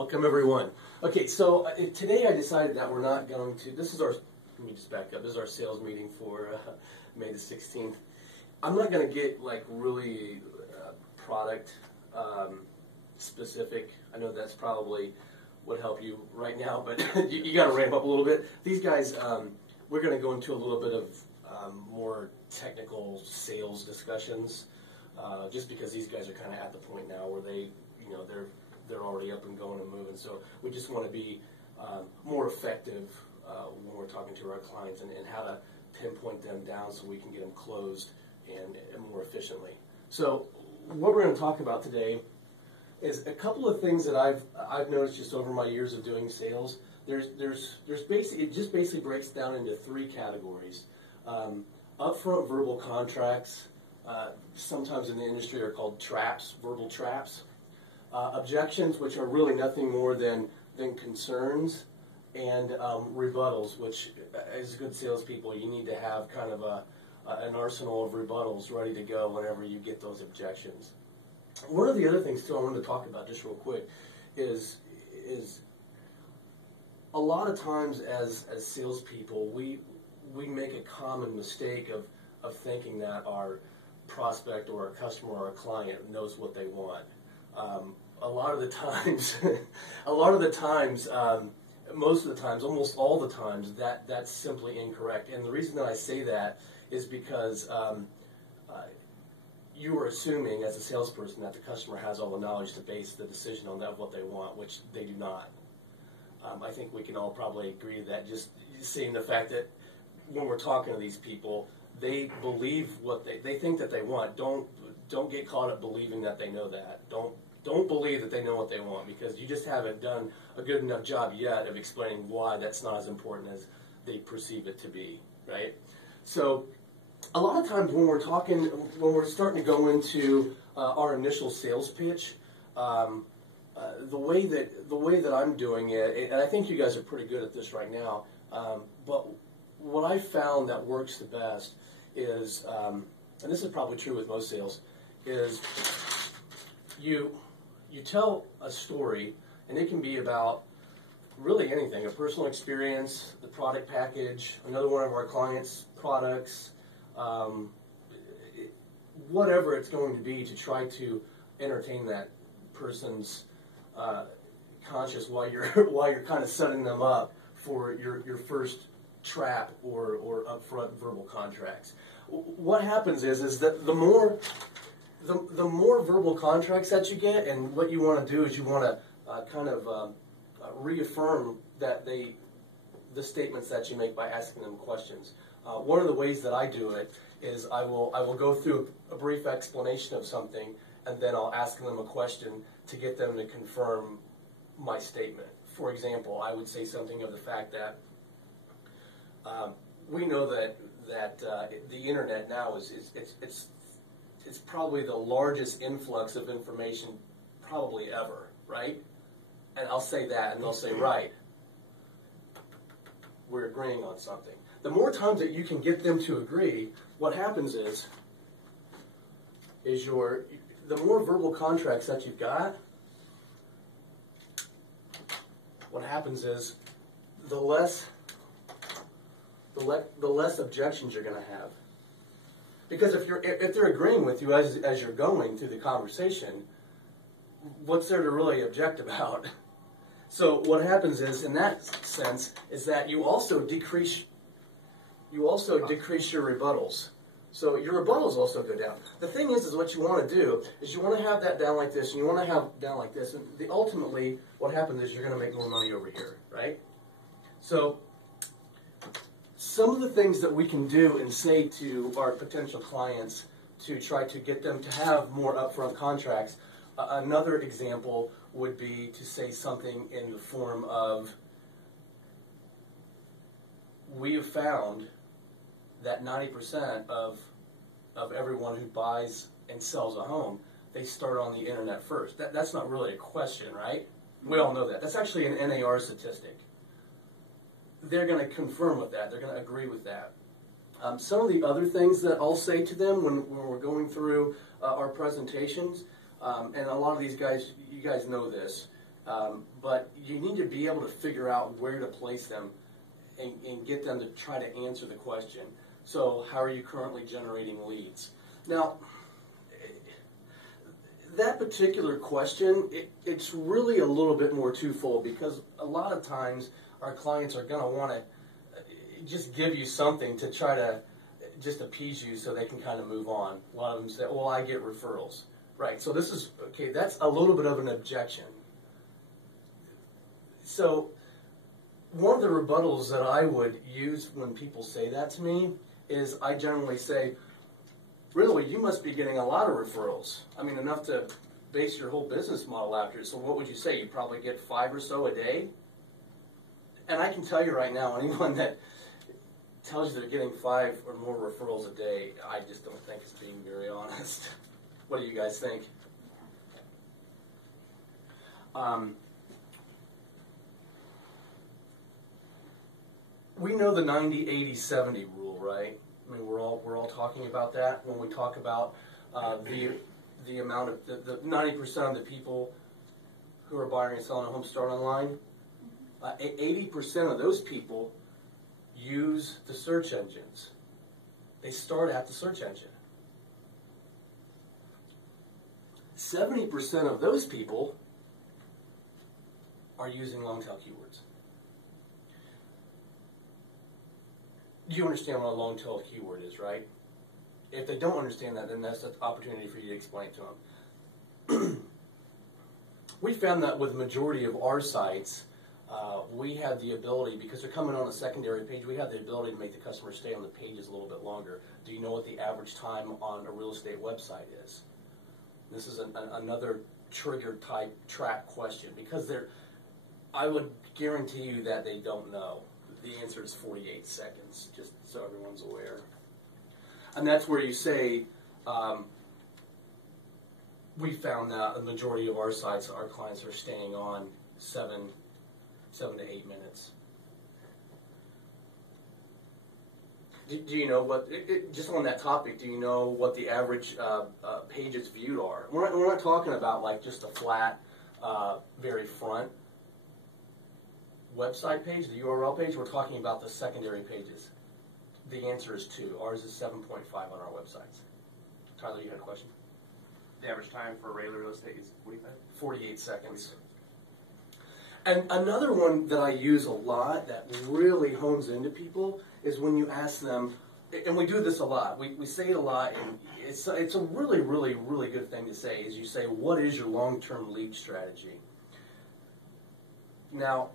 Welcome everyone. Okay, so today I decided that we're not going to, let me just back up, this is our sales meeting for May the 16th. I'm not going to get like really product specific. I know that's probably would help you right now, but you got to ramp up a little bit. These guys, we're going to go into a little bit of more technical sales discussions, just because these guys are kind of at the point now where they're already up and going and moving. So we just want to be more effective when we're talking to our clients and how to pinpoint them down so we can get them closed and more efficiently. So what we're going to talk about today is a couple of things that I've noticed just over my years of doing sales. There's basically, it just basically breaks down into three categories. Upfront verbal contracts, sometimes in the industry are called traps, verbal traps. Objections, which are really nothing more than concerns, and rebuttals, which as good salespeople you need to have kind of an arsenal of rebuttals ready to go whenever you get those objections. One of the other things too I wanted to talk about just real quick is a lot of times as salespeople we make a common mistake of thinking that our prospect or our customer or our client knows what they want. A lot of the times, most of the times, almost all the times, that's simply incorrect. And the reason that I say that is because you are assuming as a salesperson that the customer has all the knowledge to base the decision on that, what they want, which they do not. I think we can all probably agree to that, just seeing the fact that when we're talking to these people, they believe what they think that they want. Don't get caught up believing that they know that. Don't believe that they know what they want, because you just haven't done a good enough job yet of explaining why that's not as important as they perceive it to be, right? So a lot of times when we're starting to go into our initial sales pitch, the way that I'm doing it, and I think you guys are pretty good at this right now, but what I found that works the best is, and this is probably true with most sales, is you tell a story, and it can be about really anything, a personal experience, the product package, another one of our clients' products, whatever it's going to be, to try to entertain that person's conscience while you're kind of setting them up for your first trap or upfront verbal contracts. What happens is that the more verbal contracts that you get, and what you want to do is you want to reaffirm that the statements that you make by asking them questions. One of the ways that I do it is I will go through a brief explanation of something, and then I'll ask them a question to get them to confirm my statement. For example, I would say something of the fact that we know that the internet now it's probably the largest influx of information probably ever, right? And I'll say that, and they'll say, right. We're agreeing on something. The more times that you can get them to agree, what happens is the more verbal contracts that you've got, what happens is the less objections you're going to have. Because if they're agreeing with you as you're going through the conversation, what's there to really object about? So what happens is, in that sense, is that you also decrease your rebuttals. So your rebuttals also go down. The thing is what you want to do is you want to have that down like this, and you want to have down like this, and ultimately what happens is you're going to make more money over here, right? So some of the things that we can do and say to our potential clients to try to get them to have more upfront contracts, another example would be to say something in the form of, we have found that 90% of everyone who buys and sells a home, they start on the internet first. That's not really a question, right? We all know that. That's actually an NAR statistic. They're going to confirm with that. They're going to agree with that. Some of the other things that I'll say to them when we're going through our presentations, and a lot of these guys, you guys know this, But you need to be able to figure out where to place them and get them to try to answer the question. So how are you currently generating leads? Now, that particular question, it's really a little bit more twofold, because a lot of times our clients are going to want to just give you something to try to just appease you so they can kind of move on. A lot of them say, well, I get referrals. Right, so this is, okay, that's a little bit of an objection. So one of the rebuttals that I would use when people say that to me is I generally say, really, you must be getting a lot of referrals. I mean, enough to base your whole business model after it. So what would you say? You probably get 5 or so a day? And I can tell you right now, anyone that tells you they're getting 5 or more referrals a day, I just don't think it's being very honest. What do you guys think? We know the 90-80-70 rule, right? I mean, we're all talking about that when we talk about the amount of the 90% of the people who are buying and selling a home start online. 80% of those people use the search engines. They start at the search engine. 70% of those people are using long tail keywords. You understand what a long tail keyword is, right? If they don't understand that, then that's an opportunity for you to explain it to them. We found that with the majority of our sites, we have the ability, because they're coming on a secondary page, we have the ability to make the customer stay on the pages a little bit longer. Do you know what the average time on a real estate website is? This is another trigger type track question, because I would guarantee you that they don't know. The answer is 48 seconds, just so everyone's aware. And that's where you say, we found that the majority of our sites, our clients are staying on 7 to 8 minutes. Do you know what, just on that topic, do you know what the average pages viewed are? We're not talking about like just a flat, very front website page, the URL page. We're talking about the secondary pages. The answer is 2. Ours is 7.5 on our websites. Tyler, you had a question? The average time for regular real estate is 45? 48 seconds. And another one that I use a lot that really hones into people is when you ask them, and we do this a lot, we say it a lot, and it's a really, really, really good thing to say, is you say, what is your long-term lead strategy? Now,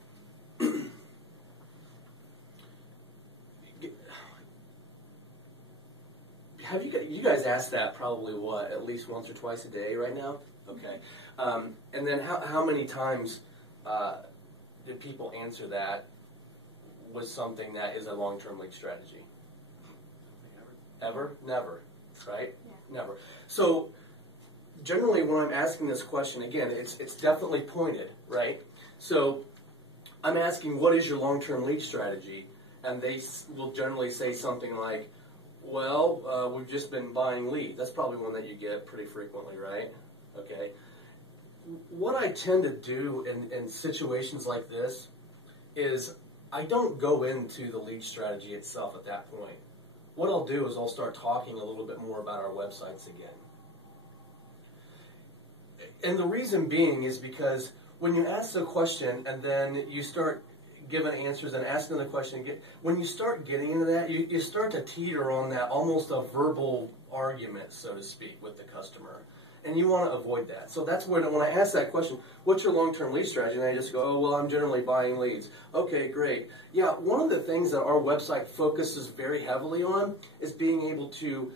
have you guys asked that probably, what, at least once or twice a day right now? Okay. And then how many times did people answer that with something that is a long-term lead strategy? Ever? Never, right? Yeah. Never. So generally when I'm asking this question, again, it's definitely pointed, right? So I'm asking, what is your long-term lead strategy? And they will generally say something like, well, we've just been buying leads. That's probably one that you get pretty frequently, right? Okay. What I tend to do in situations like this is I don't go into the lead strategy itself at that point. What I'll do is I'll start talking a little bit more about our websites again. And the reason being is because when you ask the question and then you start giving answers and asking the question, when you start getting into that, you start to teeter on that almost a verbal argument, so to speak, with the customer. And you want to avoid that. So that's when I ask that question, what's your long-term lead strategy? And they just go, oh, well, I'm generally buying leads. Okay, great. Yeah, one of the things that our website focuses very heavily on is being able to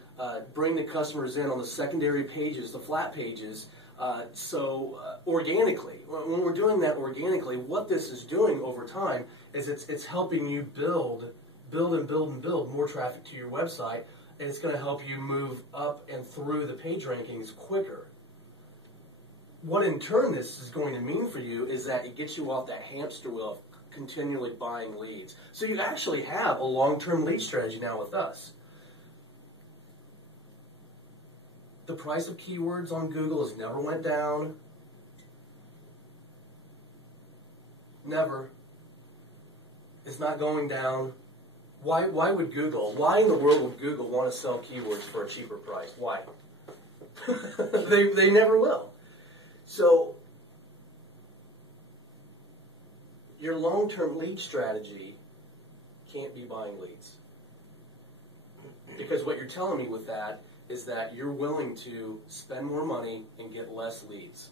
bring the customers in on the secondary pages, the flat pages, organically. When we're doing that organically, what this is doing over time is it's helping you build more traffic to your website, and it's going to help you move up and through the page rankings quicker. What in turn this is going to mean for you is that it gets you off that hamster wheel of continually buying leads. So you actually have a long-term lead strategy now with us. The price of keywords on Google has never went down. Never. It's not going down. Why would Google, why in the world would Google want to sell keywords for a cheaper price? Why? They never will. So, your long-term lead strategy can't be buying leads. Because what you're telling me with that is that you're willing to spend more money and get less leads.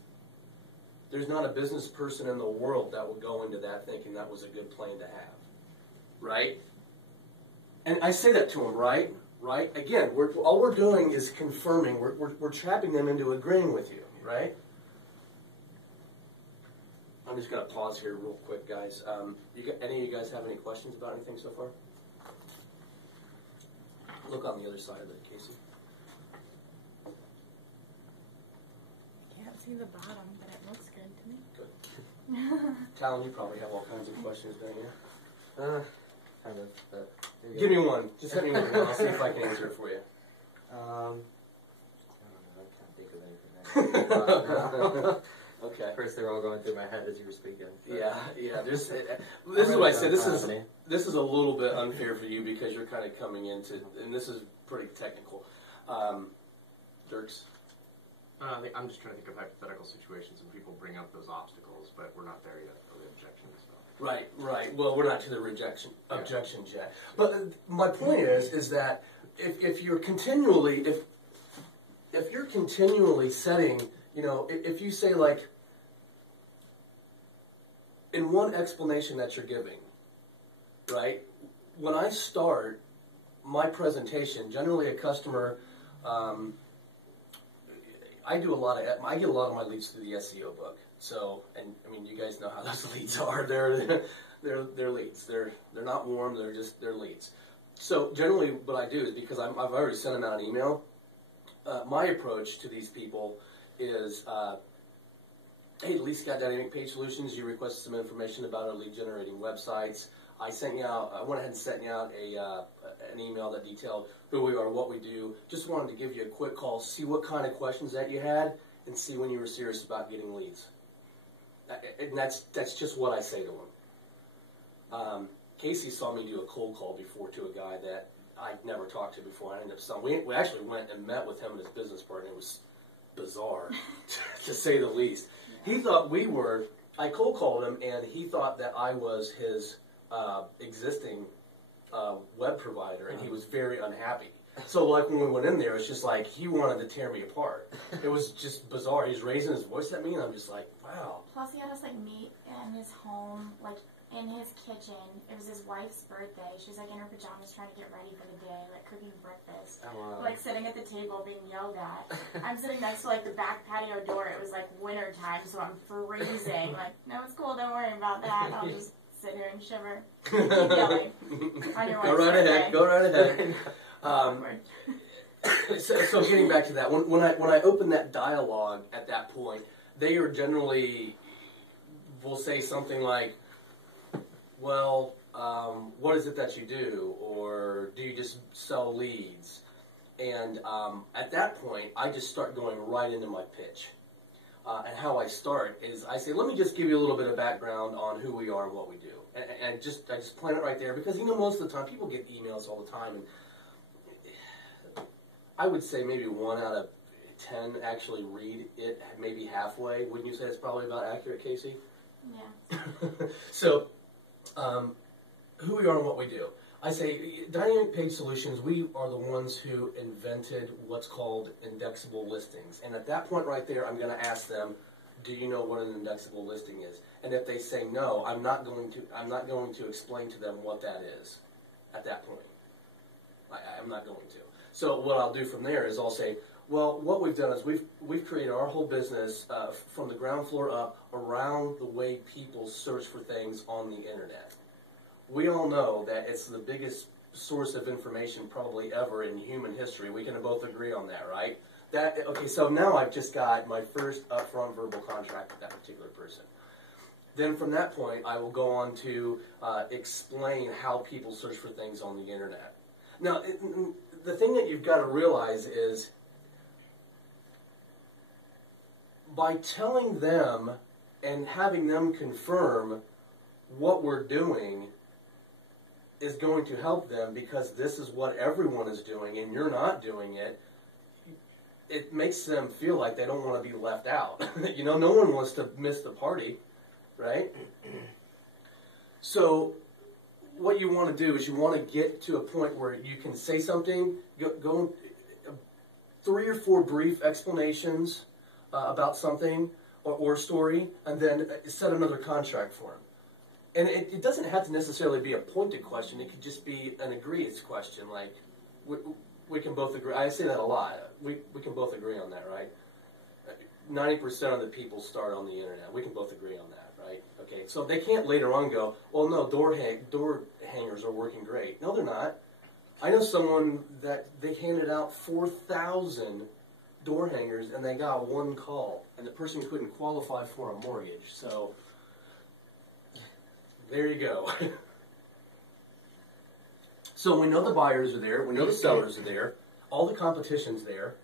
There's not a business person in the world that would go into that thinking that was a good plan to have. Right? And I say that to them, right? Right? Again, all we're doing is confirming, we're trapping them into agreeing with you, right? I'm just going to pause here real quick, guys. Any of you guys have any questions about anything so far? Look on the other side of it, Casey. Can't see the bottom, but it looks good to me. Good. Talon, you probably have all kinds of questions, don't you? Kind of. But Give me one. Just send me one, and I'll see if I can answer it for you. I don't know. I can't think of anything. Okay. First, they were all going through my head as you were speaking. So. Yeah. This is what I said. This is a little bit unfair for you because you're kind of coming into, and this is pretty technical. Dirks? I'm just trying to think of hypothetical situations when people bring up those obstacles, but we're not there yet for the objections. So. Right. Well, we're not to the objections yet. But my point is that if you're continually setting, if you say like, in one explanation that you're giving, right? When I start my presentation, generally a customer, I get a lot of my leads through the SEO book. So, and I mean, you guys know how those leads are. They're leads. They're not warm. They're leads. So generally, what I do is because I've already sent them out an email. My approach to these people is, hey, Lee's got Dynamic Page Solutions. You requested some information about our lead generating websites. I went ahead and sent you out an email that detailed who we are, what we do. Just wanted to give you a quick call, see what kind of questions that you had, and see when you were serious about getting leads. And that's just what I say to them. Casey saw me do a cold call before to a guy that I'd never talked to before. I ended up selling. We actually went and met with him and his business partner. It was bizarre, to say the least. He thought I cold called him, and he thought that I was his existing web provider, and he was very unhappy. So, like, when we went in there, it's just like he wanted to tear me apart. It was just bizarre. He's raising his voice at me, and I'm just like, wow. Plus, he had us, meet in his home, in his kitchen. It was his wife's birthday. She's, in her pajamas trying to get ready for the day, cooking breakfast. Oh, wow. Sitting at the table being yelled at. I'm sitting next to, the back patio door. It was, winter time, so I'm freezing. No, it's cool. Don't worry about that. I'll just sit here and shiver. Keep yelling. On your wife's birthday. Go right ahead. So getting back to that, when I open that dialogue at that point, they are generally will say something like, well, what is it that you do, or do you just sell leads? And at that point, I just start going right into my pitch. And how I start is I say, let me just give you a little bit of background on who we are and what we do. And I just plant it right there because, most of the time, people get emails all the time, and I would say maybe 1 out of 10 actually read it maybe halfway. Wouldn't you say it's probably about accurate, Casey? Yeah. So, who we are and what we do. I say, Dynamic Page Solutions, we are the ones who invented what's called indexable listings. And at that point right there, I'm going to ask them, do you know what an indexable listing is? And if they say no, I'm not going to explain to them what that is at that point. I'm not going to. So what I'll do from there is I'll say, well, what we've done is we've created our whole business from the ground floor up around the way people search for things on the internet. We all know that it's the biggest source of information probably ever in human history. We can both agree on that, right? Okay, so now I've just got my first upfront verbal contract with that particular person. Then from that point, I will go on to explain how people search for things on the internet. Now, the thing that you've got to realize is by telling them and having them confirm what we're doing is going to help them because this is what everyone is doing and you're not doing it, it makes them feel like they don't want to be left out. You know, no one wants to miss the party, right? So what you want to do is you want to get to a point where you can say something, go 3 or 4 brief explanations about something or story, and then set another contract for them. And it doesn't have to necessarily be a pointed question. It could just be an agrees question, like we can both agree. I say that a lot. We can both agree on that, right? 90% of the people start on the internet. We can both agree on that, right? Okay, so they can't later on go, well, no, door hangers are working great. No, they're not. I know someone that they handed out 4,000 door hangers and they got 1 call, and the person couldn't qualify for a mortgage. So there you go. So we know the buyers are there. We know the sellers are there. All the competition's there.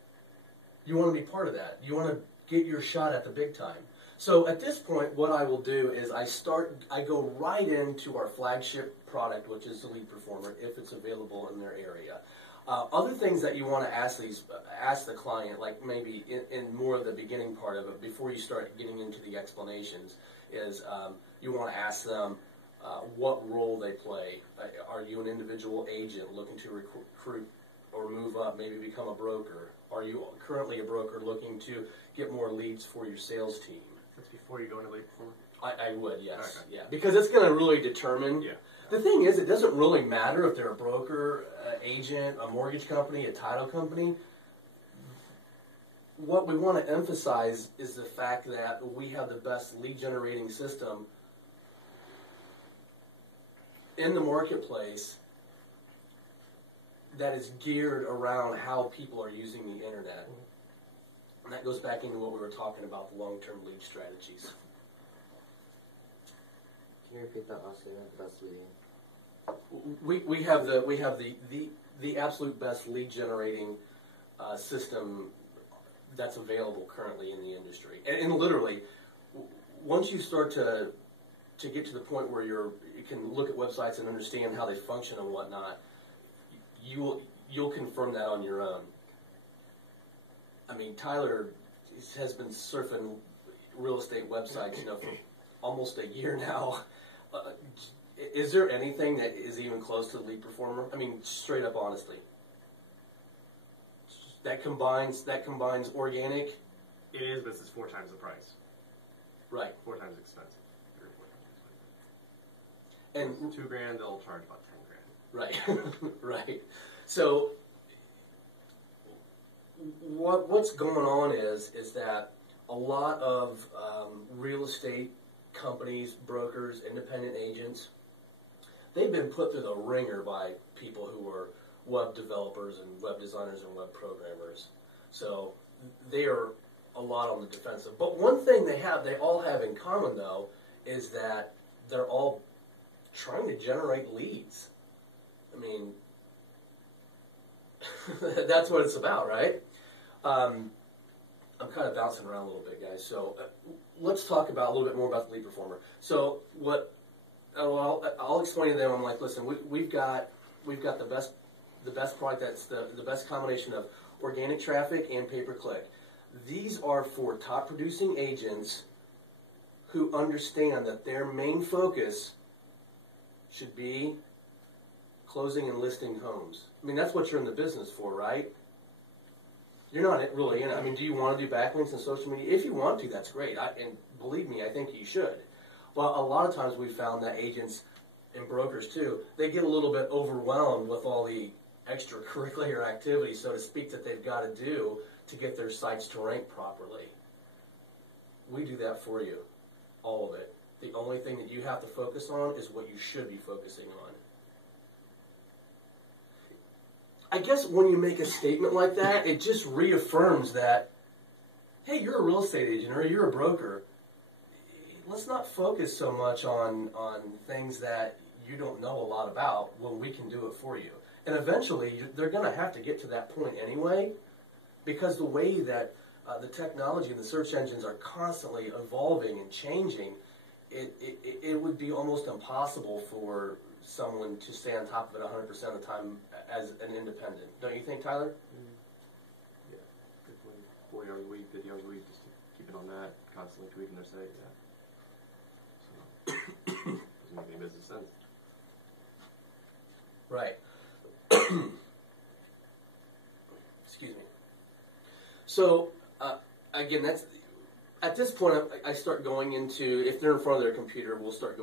You want to be part of that. You want to get your shot at the big time. So at this point, what I will do is I go right into our flagship product, which is the Lead Performer, if it's available in their area. Other things that you want to ask the client, like maybe in more of the beginning part of it, before you start getting into the explanations, is you want to ask them what role they play. Are you an individual agent looking to recruit or move up, maybe become a broker? Are you currently a broker looking to get more leads for your sales team? That's before you go into Lead Performer? I would, yes. Okay. Yeah. Because it's going to really determine. Yeah. The thing is, it doesn't really matter if they're a broker, agent, a mortgage company, a title company. What we want to emphasize is the fact that we have the best lead generating system in the marketplace that is geared around how people are using the internet. And that goes back into what we were talking about, the long-term lead strategies. Can you repeat that last statement? Best leading. We have the absolute best lead generating system that's available currently in the industry. And literally, once you start to get to the point where you can look at websites and understand how they function and whatnot, you'll confirm that on your own. I mean, Tyler has been surfing real estate websites, for almost a year now. Is there anything that is even close to the Lead Performer? I mean, straight up, honestly. That combines organic. It is, but it's 4 times the price. Right. 4 times expensive. 3 or 4 times expensive. And $2,000, they'll charge about $10,000. Right. Right. So what's going on is that a lot of real estate companies, brokers, independent agents, they've been put through the ringer by people who are web developers and web designers and web programmers. So they are a lot on the defensive. But one thing they all have in common, though, is that they're all trying to generate leads. I mean, that's what it's about, right? I'm kind of bouncing around a little bit, guys. So let's talk about a little bit more about the Lead Performer. So I'll explain to them. I'm like, listen, we've got the best product that's the best combination of organic traffic and pay-per-click. These are for top producing agents who understand that their main focus should be closing and listing homes. I mean, that's what you're in the business for, right? You're not really in it. I mean, do you want to do backlinks and social media? If you want to, that's great. And believe me, I think you should. But a lot of times we've found that agents and brokers too, they get a little bit overwhelmed with all the extracurricular activities, so to speak, that they've got to do to get their sites to rank properly. We do that for you, all of it. The only thing that you have to focus on is what you should be focusing on. I guess when you make a statement like that, it just reaffirms that, hey, you're a real estate agent or you're a broker. Let's not focus so much on things that you don't know a lot about when we can do it for you. And eventually, they're going to have to get to that point anyway, because the way that the technology and the search engines are constantly evolving and changing, it would be almost impossible for someone to stay on top of it 100% of the time as an independent. Don't you think, Tyler? Yeah, definitely 40 hours a week, 50 hours a week, just keeping on that, constantly tweaking their site, yeah. So, doesn't make any business sense. Right. Excuse me. So, again, that's at this point. I start going into, if they're in front of their computer, we'll start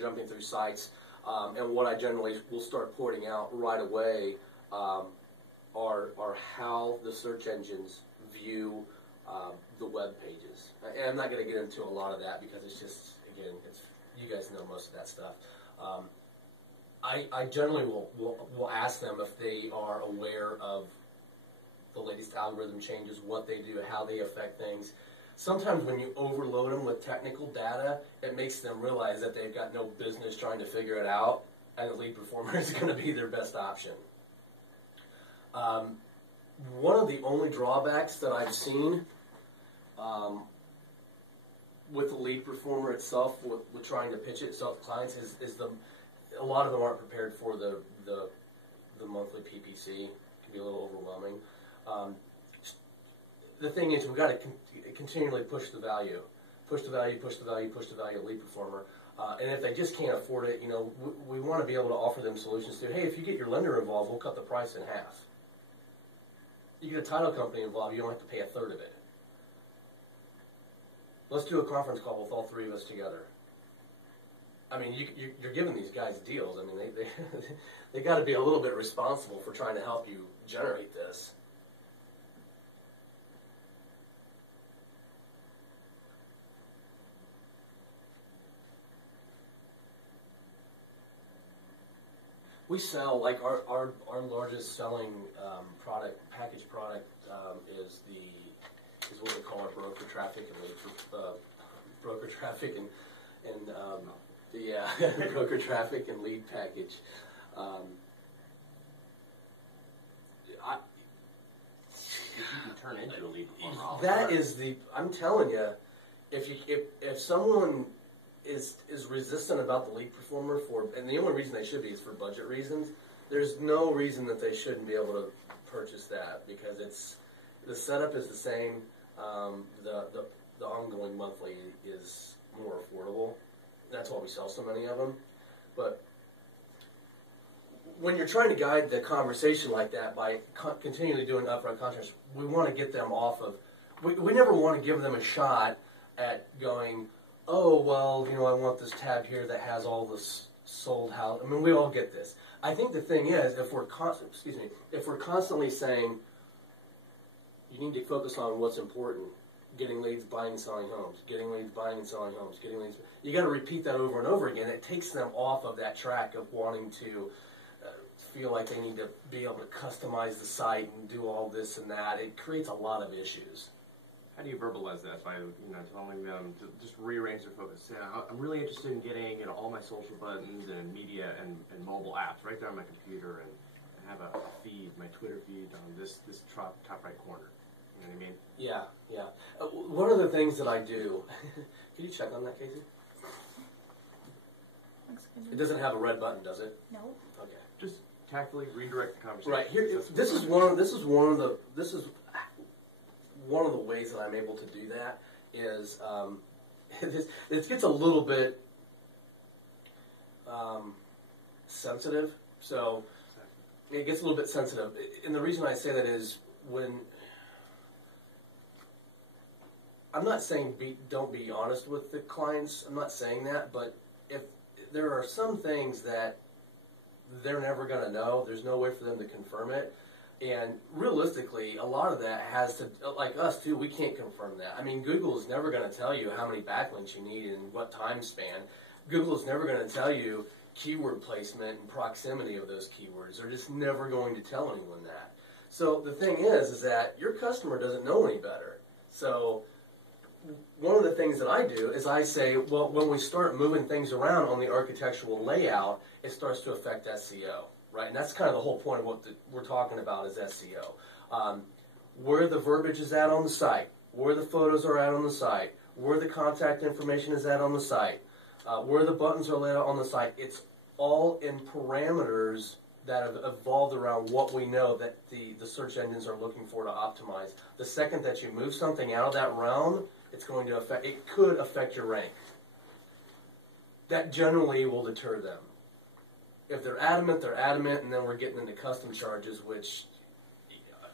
jumping through sites, and what I generally will start pointing out right away are how the search engines view the web pages. And I'm not going to get into a lot of that because it's just, again, you guys know most of that stuff. I generally will ask them if they are aware of the latest algorithm changes, what they do, how they affect things. Sometimes when you overload them with technical data, it makes them realize that they've got no business trying to figure it out, and the lead performer is going to be their best option. One of the only drawbacks that I've seen with the lead performer itself, with trying to pitch itself to clients, is a lot of them aren't prepared for the monthly PPC. It can be a little overwhelming. The thing is, we've got to continually push the value of lead performer. And if they just can't afford it, we want to be able to offer them solutions to, hey, if you get your lender involved, we'll cut the price in half. You get a title company involved, you don't have to pay a third of it. Let's do a conference call with all three of us together. I mean, you're giving these guys deals. I mean, they got to be a little bit responsible for trying to help you generate this. We sell, like our largest selling package product is what we call our broker traffic and lead broker traffic and broker traffic and lead package. You can turn into a lead performer. That is I'm telling you, if someone is resistant about the lead performer and the only reason they should be is for budget reasons, there's no reason that they shouldn't be able to purchase that, because the setup is the same, the ongoing monthly is more affordable. That's why we sell so many of them. But when you're trying to guide the conversation like that by continually doing upfront contracts, we want to get them off of. We never want to give them a shot at going, oh, well, I want this tab here that has all this sold house. I mean, we all get this. I think the thing is, if we're constantly saying, you need to focus on what's important, getting leads, buying and selling homes, getting leads, buying and selling homes, getting leads, you got to repeat that over and over again. It takes them off of that track of wanting to feel like they need to be able to customize the site and do all this and that. It creates a lot of issues. How do you verbalize that by telling them to just rearrange their focus? Say, I'm really interested in getting all my social buttons and media and mobile apps right there on my computer, and have a feed, my Twitter feed on this top right corner. You know what I mean? Yeah. One of the things that I do, can you check on that, Casey? It doesn't have a red button, does it? No. Okay. Just tactfully redirect the conversation. Right here, this is one of the ways that I'm able to do that is it gets a little bit sensitive. So it gets a little bit sensitive, and the reason I say that is when I'm not saying don't be honest with the clients. I'm not saying that, but if there are some things that they're never going to know, there's no way for them to confirm it. And realistically, a lot of that has to, like us too, we can't confirm that. I mean, Google is never going to tell you how many backlinks you need and what time span. Google is never going to tell you keyword placement and proximity of those keywords. They're just never going to tell anyone that. So the thing is that your customer doesn't know any better. So one of the things that I do is I say, well, when we start moving things around on the architectural layout, it starts to affect SEO. Right, and that's kind of the whole point of what we're talking about is SEO. Where the verbiage is at on the site, where the photos are at on the site, where the contact information is at on the site. where the buttons are laid out on the site. It's all in parameters that have evolved around what we know that the search engines are looking for to optimize. The second that you move something out of that realm, it's going to affect. It could affect your rank. That generally will deter them. If they're adamant, and then we're getting into custom charges, which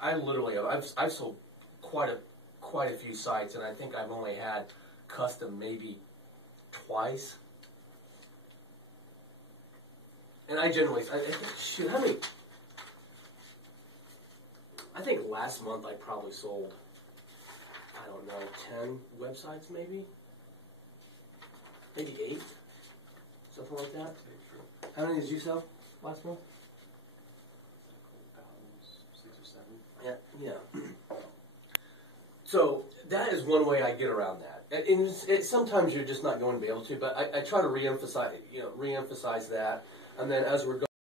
I literally I've sold quite a few sites, and I think I've only had custom maybe twice. And I generally, shoot, how many? I think last month I probably sold, I don't know, 10 websites maybe? Maybe 8? Something like that? How many did you sell last month? 6 or 7. Yeah. So that is one way I get around that. And sometimes you're just not going to be able to, but I try to reemphasize that. And then as we're going